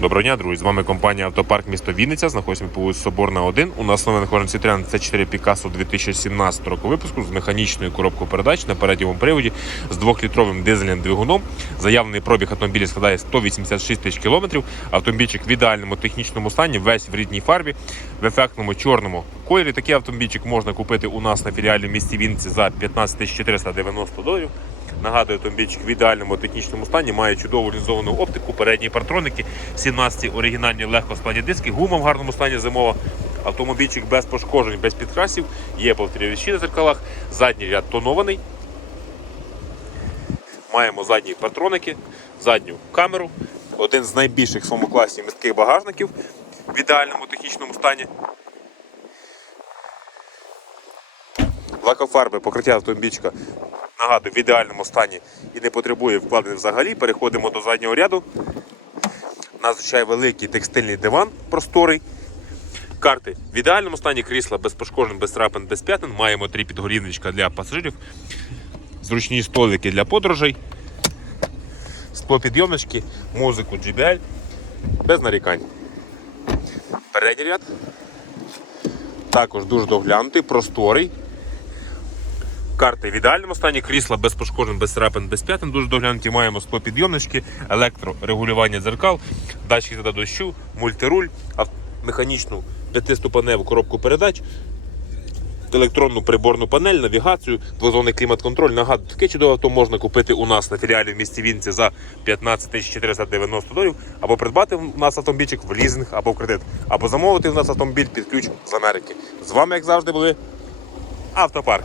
Доброго дня, друзі. З вами компанія Автопарк місто Вінниця. Знаходимося по вулиці Соборна 1. У нас новий нахожен Citroen C4 Picasso 2017 року випуску з механічною коробкою передач на передньому приводі з 2-літровим дизельним двигуном. Заявлений пробіг автомобіля складає 186 тисяч кілометрів. Автомобільчик в ідеальному технічному стані, весь в рідній фарбі, в ефектному чорному кольорі. Такий автомобільчик можна купити у нас на філіалі в місті Вінниці за 15 490 доларів. Нагадую, автомобільчик в ідеальному технічному стані, має чудову лінзовану оптику, передні партроники, 17 оригінальні легкоскладні диски, гума в гарному стані зимова. Автомобільчик без пошкоджень, без підкрасів, є повторювачі на зеркалах, задній ряд тонований. Маємо задні партроники, задню камеру, один з найбільших в своєму класі містких багажників в ідеальному технічному стані. Лакофарби покриття автомобільчика нагадую, в ідеальному стані і не потребує вкладень взагалі. Переходимо до заднього ряду. Надзвичай великий текстильний диван просторий. Карти в ідеальному стані крісла без пошкоджень, без трапин, без п'ятин. Маємо три підгорівничка для пасажирів, зручні столики для подорожей, склопідйомнички, музику JBL, без нарікань. Передній ряд. Також дуже доглянутий, просторий. Карти в ідеальному стані, крісла без пошкоджень, без царапин, без п'ятин. Дуже доглянуті. Маємо склопідйомнички, електрорегулювання дзеркал, датчик та дощу, мультируль, механічну п'ятиступеневу коробку передач, електронну приборну панель, навігацію, двозонний клімат-контроль. Нагадую, таке чудове авто можна купити у нас на філіалі в місті Вінці за 15 490 доларів, або придбати у нас автомобільчик в лізинг або в кредит, або замовити у нас автомобіль під ключ з Америки. З вами, як завжди, були Автопарк.